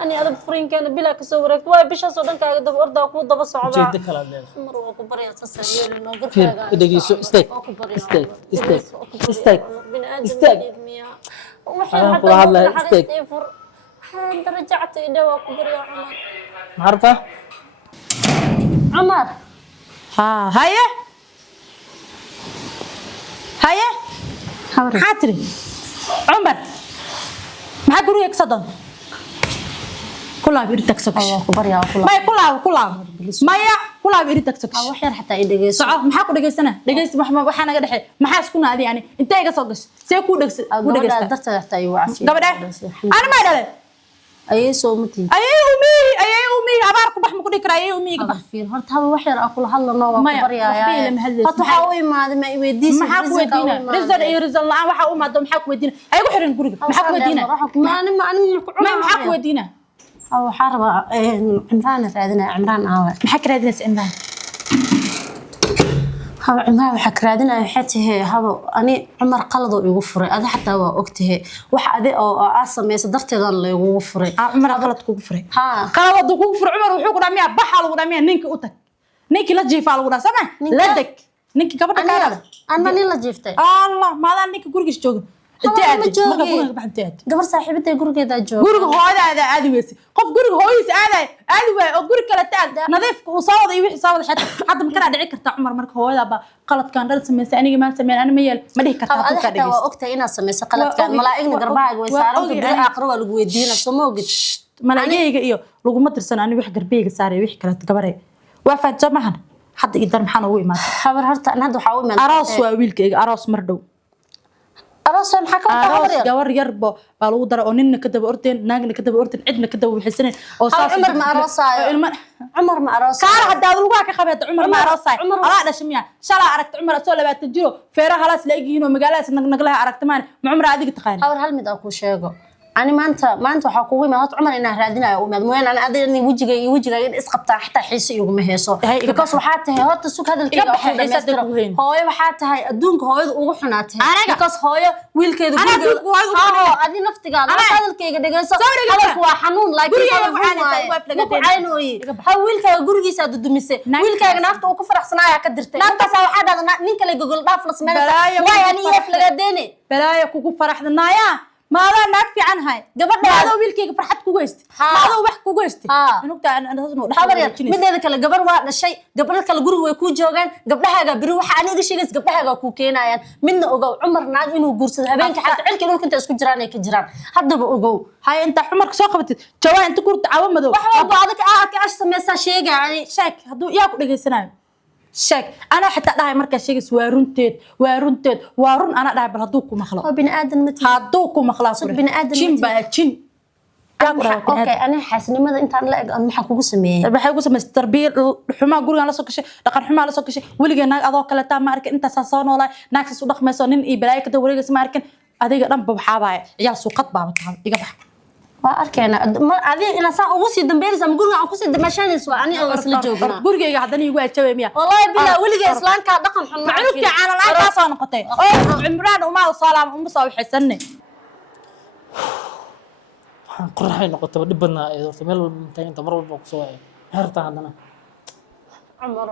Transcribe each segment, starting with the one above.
أنا هذا بفرين كان بلا كسورك واي بيش أصلا كان دب أردا كود دب صعبة جيد كلام ليه عمر وكبريا تسير إنه قرت فين دقيقة استيك استيك استيك استيك استيك وحين حتى هذا استيك حين رجعت إلى وكبريا عمر عارفة عمر ها هيا حاتري عمر ما قولوا صدام كلها بيرتك سكش كبريا كلها كلها بيرتك سكش وحين حتى إدقيس صعب ما حكوا دقيسنا دقيس ما وحنا قد حي ما حاس كنا هذه يعني أنت إيجا صدش سيكون دقيس درت حتى يوعفي قبل أنا ما أدري أي سومتي أي أمي أبارك بحم كل كرا أي أمي فين هرت هذا وحير أقول هلا نوع كبريا يا هتحاوي ما يوديش ما حكوا ودينا رزق الله وحا ما دام حكوا ودينا أي وحير نقول ما حكوا ودينا ما حكوا ودينا أو حرب عمران رادنا عمران ما حكى رادنا عمران هذا عمران وحكى رادنا حتى هذا أنا عمر قلده يغفر هذا حتى هو وقته واحد أو عصام يصدرت هذا اللي يغفر عمر قلد يغفر ها قلد يغفر عمر وحكوا رامي بحال ورامي نينك أوتك نينك لا جيفال ولا سمع لدك نينك قبل كذا أنا ماني لا جيفتي الله ما ذا نينك قرقش جوج gabar saaxiibtay gurigeeda jooga guriga hooyada aad weysay qof guriga hooyis aad way oo guriga kala taag nadiifka uu soo waday wixii soo waday hadda ma kana dhici kartaa Umar marka hooyada ba qaladkan dal sameysay aniga ma sameyn ana ma yeel ma dhihi kartaa ku ka dhigay waa ogtay inaad sameysay qaladkan malaa'igna garbaaga way saaran tahay aakhir waa lagu weydiina soo ogid malaa'igayga iyo lagu ma tirsan ani wax garbeyga saaray wixii kala gabaray waa faajaa mahan hadda idar maxaan ugu imaaday habar horta anad waxa u imaaday aroos waa wiilkayga aroos mar dhow aroos maxaa ka wadaa gawar yarbo baa lagu daray oo ninna ka daba ordeen naagna ka daba ordeen cidna ka daba wixisanayn oo saas Umar ma aroosayo Umar ma aroosayo kaar hadaa lagu ka qabeed Umar ma aroosayo ala dhashmiya shala aragta Umar soo 20 jiro feeraha la isla eegayeen oo magaalada naglaha aragtamaan ma Umar adiga taqaan hawr hal mid aan ku sheego أنا ما أنت حقوقي ما هات عمر إنها رادنا وماد موين أنا أدري إني وجهي إسقطها حتى حيسي يوم هيسو because وحاتها هات السوق هذا الكيك هاي وحاتها الدونك هاي وروحناتها because هاي ويل كده هذه نفتي قال هذا الكيك دقيسة هذا هو حنون لايك هذا عينه هاي ويل كده جورجي ساد الدمسة ويل كده نفط وكفر حصنايا كدرتي نفط سوا حدا نينك اللي جوجل دافلس من يعني يفلق الدنيا بلايا كوكو فرح النايا ما لا نكفي عنها هذا ويلكيga farxad ku geystay hada wax ku geystay inuu taa aan hadno mideeda kale gabar waa dhashay gabadha kale guriga way ku joogan gabdhahaga biri waxa aniga sheegays gabdhahaga ku keenayaan midna ogow Umar naag inuu guursado habeenka xataa cilka dhulka inta isku jiraan ay ka jiraan hadaba ogow hay inta Umarka soo qabatid jawaan inta ku tacaw madow wax walba adag ka sameeysa sheegay sheek haduu yaa ku dhageysanayo sheek ana xataa dhahay marka sheegis waa runteed waa run ana dhahay bal haduu ku maqlo bini aadan mati haduu ku maqlo bini aadan jin ba jin okay ana xaasnimada intaan la eg maxaa kugu sameeyay waxay ugu sameeyay tarbiya xumaa guriga la soo gashay dhaqan xumaa la soo gashay waliga naag adoo kale taa ma arkin inta soo noolay naagta soo dhaqmayso nin iyo balaay ka wareegaysa ma arkin adiga dhan ba waxa baay ciyaal suuqad baa wataa iga bax waa arkayna adiga ila saa ugu sii dambeeyay ama guriga aan ku sii damashaanayso ani oo isla joogna gurigayga hadana igu ajaabay miya wallahi bila waliga islaanka dhaqan xun ma arkin aan la ka soo noqotay oo Imraan uma salaam soo waxaysanay qorraxay noqotay dib badna ee horta meel walba inta mar walba ku soo waayay harta hadana Umar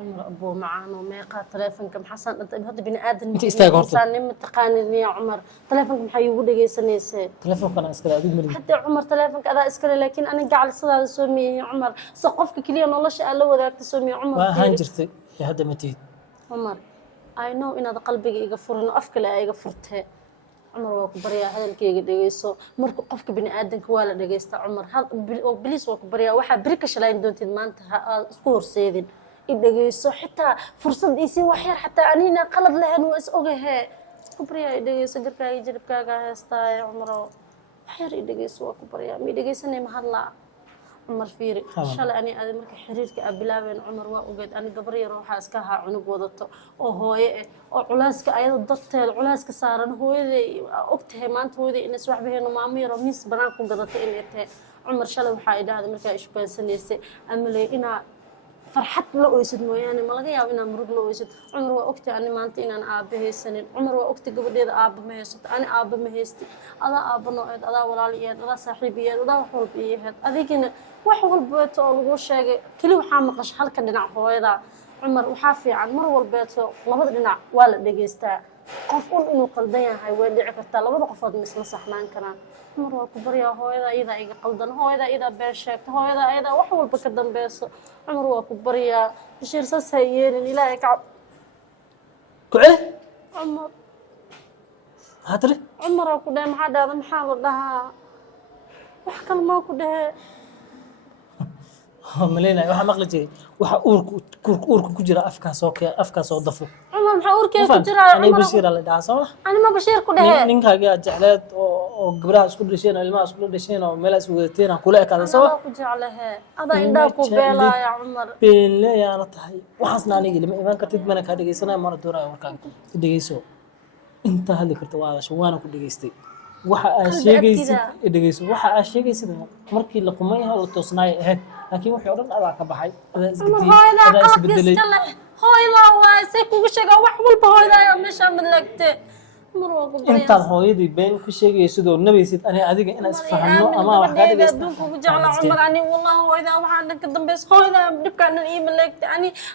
أبو معانو ميقا تلفونكم حسن هذا بني آدم إنسان متقانين يا عمر تلفونكم حيقول لي سنيسة تلفونك أنا إسكال أديك مريض حتى عمر تلفونك أنا إسكال لكن أنا قاعد صلاة سومي يا عمر سقفك كليا والله شيء الله وذاك تسومي يا عمر هانجرتي يا هذا متيت عمر I know إن هذا قلبي يغفر إنه أفكر يغفرته عمر وكبريا هذا الكيك دقيسو مركو قفك بني آدم كوالا دقيستا عمر هذا بليس وكبريا واحد بريكش لاين دونتي ما أنت سكور سيدين إدغيسو حتى فرصة إيسي وحير حتى أنينا قلب لهن وإسأوغيها كبريا إدغيسو جركا يجربكا هستا يا عمرو وحير إدغيسو كبريا ميدغيسني محلا عمر فيري إن شاء الله أني أدي مركي حريرك أبلاوين عمر وأوجد أنا قبري روحا اسكاها عنق وضطو أو هوي أو علاسك أيضا ضطة علاسك صارن هوي أكتها ما أنت هوي إن سواح بهن ومامي رميس بنانكم قضت إن إتها عمر شاء الله وحايدا هذا مركي إيش كان سنيسي أملي إنا farxad la oysid mooyaane ma laga yaabo inaan murug la oysid cumar waa ogtay ani maanta inaan aabba haysanin cumar waa ogtay gabadheeda aabba ma haysato ani aabba ma haysti adaa aabba nooceed adaa walaaliyeed adaa saaxiibiyeed adaa wax walba iyaheed adigina wax walbeeto oo lagu sheegay keli waxaa maqasho halka dhinac hooyada cumar waxaa fiican mar walbeeto labada dhinac waa la dhegaystaa qof inuu qaldan yahay way dhici kartaa labada qofood ma isla saxnaan karaan cumar waa ku baryaa hooyada iyadaa iga qaldan hooyada iyadaa been sheegta hooyada iyadaa wax walba ka dambeyso cumar waa ku baryaa bashiir saas ha yeelin ilaahay ka ku celi cumar maxaa tiri cumar waa ku dhahe maxaa dhahda maxaa la dhahaa wax kale maa ku dhahe malaynaya waxaa maqli jiray waxa uurka ku jira afkaas oo dafo cumar maxaa urkee ku jiraa anay bashiira la dhahaa soo ani ma bashiir ku dhahe ninkaaga aad jecleed oo gabdhaha isku dhasheen oo ilmaha isku dhasheen oo meelaha isku wadateen aan kula ekaada soo adaa ku jeclehe adaa indhaha ku beelaaya cumar beenleeyaana tahay waxaasna aniga lama imaan kartid mana kaa dhegeysanaya mana doonaya warkaaga ku dhegeyso inta hadli karta waa hadasho waana ku dhegeystay waxa aad sheegaysid dhegeyso waxa aad sheegaysid markii la qumay yahay oo toosnaay ahayd laakiin wixii oo dhan adaa ka baxay adaa isbeddelay adaa isbedelay hooyada waa say kugu sheegaa wax walba hooyada ayaa meesha madlagte mar waa ku baryaa intaan hooyadii been ku sheegay sidoo nabaysid aniga adiga inaan isfahanno ama wax ka dhegeysto adduunka ugu jeclaa cumar ani wallahi hooyada waxaan dhanka dambeys hooyada dhibkaan dhan ii maleegtay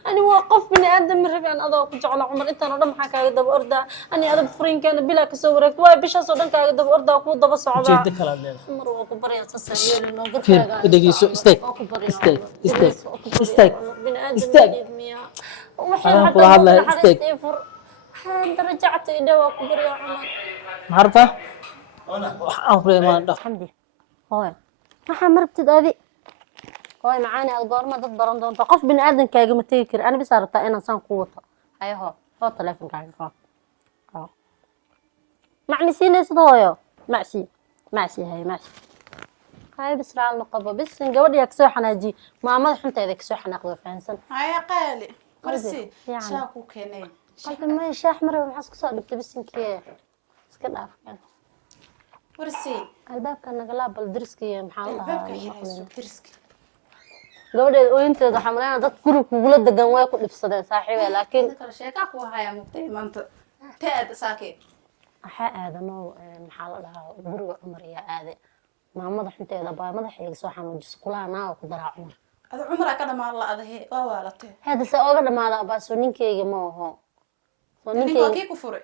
ani waa qof bini aadam rabaan adoo ku jeclaa cumar intaan oo dhan maxaa kaaga daba ordaa ani adag furiinkeena bilaa kasoo wareegto waayo bishaas oo dhan kaaga daba ordaa kuu daba socdaa ujeeda kala leedahay cumar waa ku baryaa sasaa yeelin oo gurkaaga dhegeyso istaag istaag istaag istaag istaag waxaan kula hadlahay istaag هذا رجعت إلى وكبر يا عمر معرفة waxaan ku leeyahay dhaf حمدي هاي waxaa marabtid adi hooy macaani aad goorma dad baran doonto qof bini aadankaaga ma tegi kari ani bisaa rabtaa inaan saan ku wato hayaho oo taleefonkaaga macni siinaysid hooyo macsi hay macsi هاي بس رعال نقبة بس نجود يكسر حناجي ما حنت إذا كسر حناقض فانسن هاي قالي كرسي شاكو كنين قلت ما شاح مرة محسك صار بس إنك سكت أفكار كرسي الباب كان نقلاب بالدرسكي محلها الباب كان درسكي gabadheed oo inteeda xamleena dad guri kugula degan way ku dhibsadeen saaxiibay laakiin kala sheeka ku haya mugtay maanta taad saakay waxa aadano maxaa la dhahaa guriga Cumar iyo aade maamada xinteeda baa madaxayga soo xanuujiso kulaana oo ku daraa Cumar ada Cumar ka dhamaan la adahay waa waalatay hada se ooga dhamaada baa soo ninkeyga ma aho soo ninkeyga kii ku furay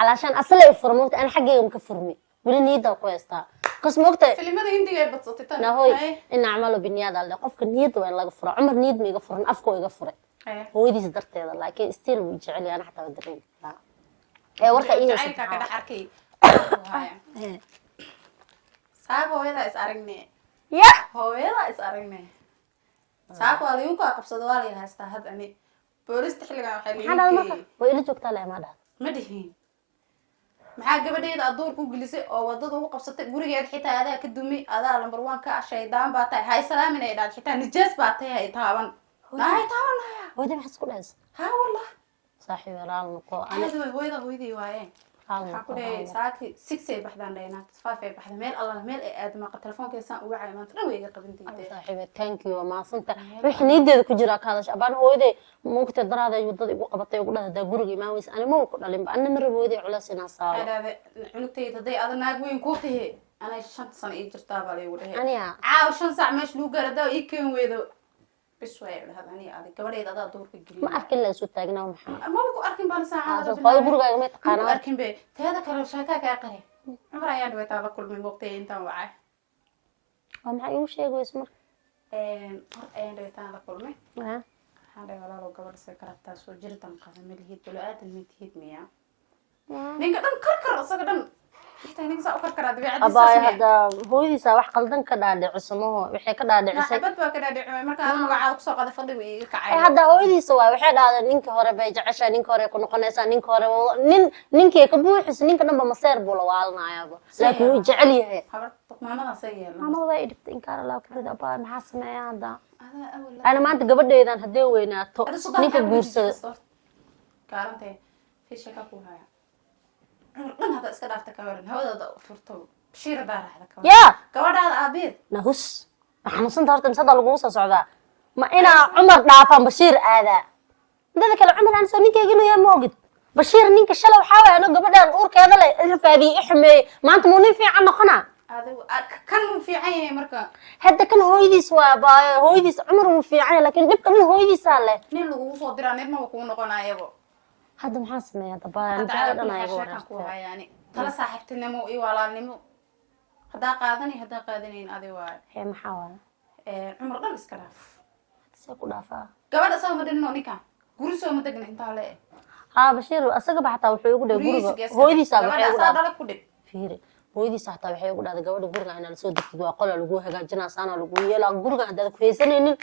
علشان أصله يفرموت أنا حقي يوم كفرمي ولا نيدا كويستا قسم وقته فيلمada hindiga ay badsatay tan نهوي إن عمله بالنياد على قفك النيد وين لا قفر عمر نيد ما يقفرن أفكو يقفر هو يدي صدرت هذا لكن ستيل وجعلي أنا حتى بدرين لا ورك إيه عينك كذا حركي صعب هويدا is aragne يا hooyada is aragne صعب waa lagu ka qabsado waa la haystaa had ani booliska xilligan waxay leeyihiin حنا المرة وإلى جوكتا لا ما ده ma dhihin maxaa gabadheeda aduur ku gelisay oo wadada ugu qabsatay gurigeed xitaa adaa ka dumi adaa lambar 1 ka shaydaan baa tahay hay salaamin ay dhaad xitaa nijaas baa tahay taaban hay taaban haya هودي ما حسكو لازم ha wallah صاحبي لا نقو أنا hooyadii waayeen waxaa ku dhahay saaki 6 ay baxdaan dhayna 5 ay baxdaan meel alla meel ay aad ma telefoonkeesan uga cay maanta dhan way iga qabintay صاحبي ثانك يو ما صنت وح نيديد ku jira kaadash abaan hooyade muugta daraada wadada igu qabatay ugu dhahda guriga ma weys ani ma ku dhalin ba anna mar hooyade culays ina saaro hadaade cunugtayda day aad naag weyn ku tahay ana 5 sano ii jirtaa baa leeyahay dhahay aniya caaw 5 saac meesh lagu gaarada ii keen weedo بس واي هذا أنا هذا قبل إذا هذا دور في الجريمة ما أركن لا سوت تاجنا ومحا ما بقول أركن بان ساعة هذا قاي برجع ما تقانا أركن به هذا كلام شاكا كأقري عمره يعني بيتابع كل من وقتين تام وعاه ومحا يوم شيء يقول اسمه يعني بيتابع كل من ها هذا ولا لو قبل سكرت تاسو جرت مقام ملهي دلوقات المتهيد ميا نيجا دم كركر أصلا حتى نيجا سأكركر هذا بعد أباي هذا هو يسا wax qaldan ka dhaadhicismo wixii ka dhaadhicisay xabad baa ka dhaadhicay marka aan magacaada ku soo qaday fadhiga iga kacay hada hooyadiisa waa waxay dhahday ninka hore bay jeceshaa ninka hore ku noqonaysaa ninka hore ninkii ka buuxis ninka dhanba maseer buu la waalnaayaba laakiin uu jecel yahay habar maamada sayeel maamada way dhibtay in kaar la ku rida abaa maxaa sameeyaa hada ana maanta gabadheedan hadee weynaato ninka guursada kaarantay fiisha ka ku haya dhan hada iska dhaafta ka waran hawada furto bashir baa raxda ka yaa gabadhaada aabeed nahus waxaan san horta misada lagu soo socdaa ما أنا عمر ضعفان بشير هذا ده كلا عمر أنا سوني كي يقولوا يا موجد بشير نينك شلو حاول أنا قبل الأور كذا لا فادي إحمي ما أنت موني في عنا قناة هذا كان في عيني مركا هذا كان هو يدي سوا هو يدي عمره في عنا لكن نبقى من هو يدي سالة نين لو soo diraa neer ma ku noqonaayabo هذا محاسن يا طبعا جاد أنا يقول يعني tala saaxiibtinimo iyo walaalnimo hadaa qaadanayn adi waay هي محاولة cumar dhan iska dhaaf سيكون دافع gabadha soo ma dhinno ninka guri soo ma degna intaa le بشير أسقى حتى وحيو قد يقول هو يدي سابع حيو dhala ku dhib فيري hooyadii saxtaa waxay ugu dhahday gabadha guriga inaan soo degtid waa qol lagu hagaajinaa saana lagu yeelaa guriga hadda ku haysanaynin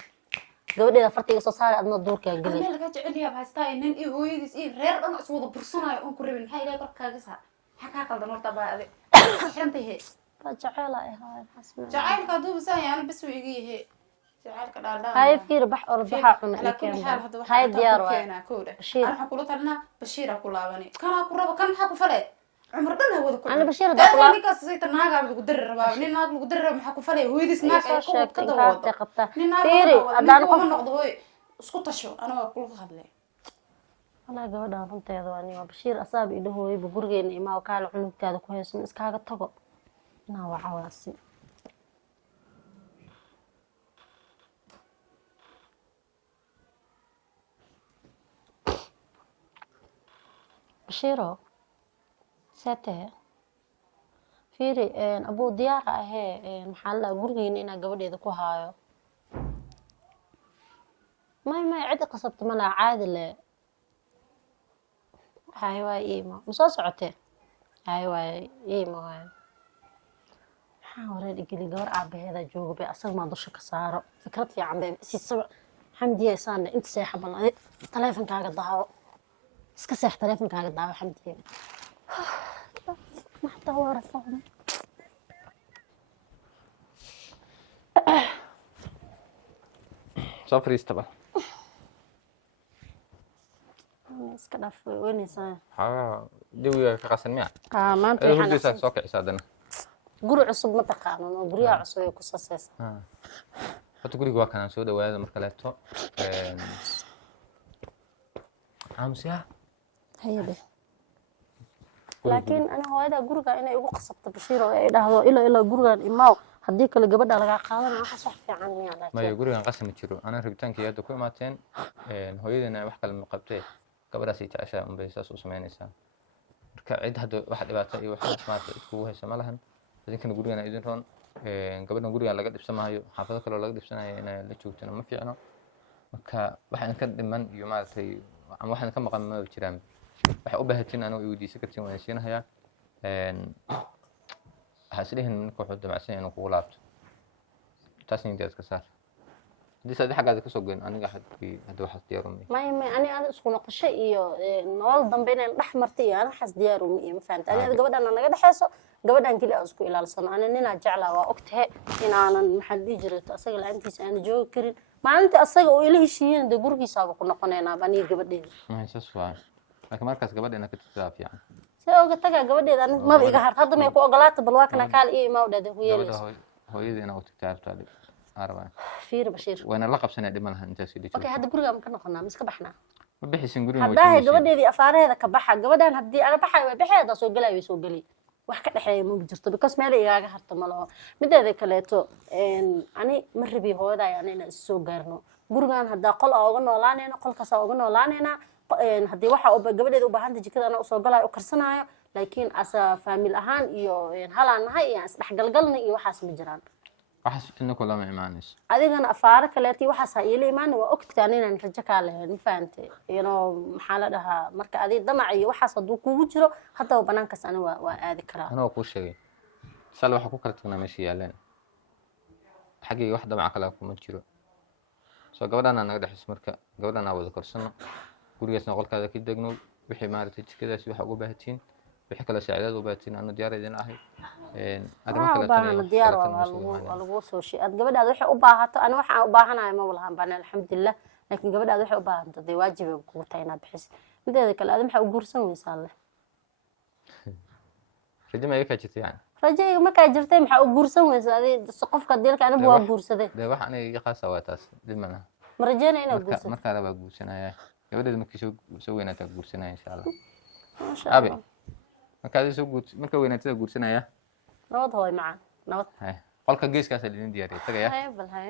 gabadheeda fartiga soo saar adna duurka gali meel laga jecel yahay haystaa nin iyo hooyadiis iyo reer dhan is wada bursanayo oo ku rabin maxay ilaahay korkaaga saar waxa ka qaldan horta baade xantahay ba jacayl ay haay xasmi jacaylka haduu bisan yahay bas uu iga yahay jacaylka dhaadhaan hay fiir bax or baxa cuna ala kulli xaal hadda waxa hay diyaar waa bashir waxa kula talna bashir ku laabani kana ku rabo kan waxa ku falay عمر دنا هو ذكر أنا بشير دخل أنا كاس زي تناقة بقدر الرباب نين ناقة بقدر الرباب محكو فلي هو يدي سناقة يكون كذا وضع نين ناقة أدان قف نقض هو اسكت شو أنا أقول خذلي والله جودا رنت يا ذواني وبشير أصاب إده هو ببرجين ما وكال عنق كذا كويس من إسكاجة تقو أنا وعواسي بشيرو سته fiiri abuu diyaar ahee maxaa la gurigeena inaa gabadheeda ku haayo may cid qasabta mana caadi le hay waay iimo ma soo socotee hay waay iimo waay maxaa hore dhigili gabar aabaheeda jooga bay asaga maa dusha ka saaro fikrad fiican bay siisaba xamdiye saana inta seexa balade taleefankaaga daawo iska seex taleefankaaga daawo xamdiye ما حتى هو رفضني صفر يستبع اسكدف وين صار ها دوي كقسن ميا ما انت هو ديسا سوق عسادنا قرع عصب ما تقانو قريا عصب كساسس horta guriga waa kanaan soo dhawaada marka leeto aamusiya هيا laakiin ana hooyada guriga inay ugu qasabto Bashiir oo ay dhahdo ila gurigan imaaw hadii kale gabadha laga qaadan waxa sax fiican miyaa laakiin ma gurigan qasam jiro ana rabitaankii hadda ku imaateen hooyadana wax kale ma qabtay gabadhaas ay taasha un bay saas u sameynaysaa marka cid hadda wax dhibaato iyo wax maanta isku hayso ma lahan idinkana gurigan idin roon gabadhan gurigan laga dhibsanayo xaafado kale laga dhibsanayo inay la joogtana ma fiicno marka waxaan ka dhiman iyo maartay waxaan ka maqan ma jiraan waxa u baahatin anoo iwdiisa kartiin waan siinayaa haslihin ninka wuxuu damacsan inuu kugu laabto taas ninkaas ka saar hadii saddex xaggaad ka soo goyn aniga hadda waxaad diyaar u may ani aan isku noqosho iyo nolol dambe inaan dhex martay iyo aan xas diyaar u ma fahantaa adiga gabadhan naga dhaxayso gabadhan kaliya isku ilaalsano ana nina jeclaa waa ogtahay inaanan maxal dhii jiray asaga laantiisa aan joogi karin maalinta asaga oo ila heshiiyeen de gurigiisa ku noqoneena bani gabadheeda ma saas waa laakiin markaas gabadheena ka tirtaa fiican si oga taga gabadheeda ma iga har hadda ma ku ogolaato bal waa kana kaal iyo ma wadada hooyadiis hooyadeena oo tigtaarta arba fiir Bashiir waana la qabsanay dhiman lahan intaas idin okay hadda guriga ma ka noqonaa miska baxnaa ma bixisin guriga hadda gabadheedii afaareeda ka baxa gabadhan hadii ana baxay way baxeeda soo galay way soo gali wax ka dhaxeeyo ma jirto because meel igaaga harto ma laho mideeda kaleeto ani ma rabi hooyada yani inaan soo gaarno gurigan hadda qol ooga noolaanayna qolkaas ooga noolaanayna hadii waxa uu gabadheeda u baahan tahay jikada ana soo galay oo karsanaayo laakiin asa family ahaan iyo halaan nahay iyo isdhaxgalgalna iyo waxaas ma jiraan waxaas inako lama imaanayso adigana afaara kaleetii waxaas ha ila imaan waa ogtaan inaan rajo ka lahayn fahamtay maxaa la dhahaa marka adiga damac iyo waxaas haduu kugu jiro hadda banaankaas ana waa aadi karaa anoo ku sheegay sal waxa ku kala tagnaa meesha yaaleen xagii wax damac kale kuma jiro soo gabadhana naga dhaxis marka gabadhana wada korsano gurigaasna qolkaada ka degno wixii maaragtay jikadaas waxa ugu baahatiin wixii kala saacidaad u baahatiin anu diyaar idin ahay arrimo kale tan diyaar waa lagu soo sheegay gabadhaada waxay u baahato ana waxa u baahanahay ma walahan baan alxamdulillah laakiin gabadhaada waxay u baahanto de waajib ay ku tahay inaad bixiso mideeda kale aad maxaa u guursan weysaa leh rajama ay ka jirtay yani rajayga ma ka jirtay maxaa u guursan weysaa qofka dilka anigu waa guursaday de wax aniga qaasa waa taas dilmana ma rajeynaya inaad guursato markaada waa guursanaya gabadheeda markii soo weynaataa guursanaya insha Allah maasha abi Allah markaad marka weynaatada guursanaya nabad hooy macaan nabad qolka geeskaas la idin diyaariyay tagaya hay bal hay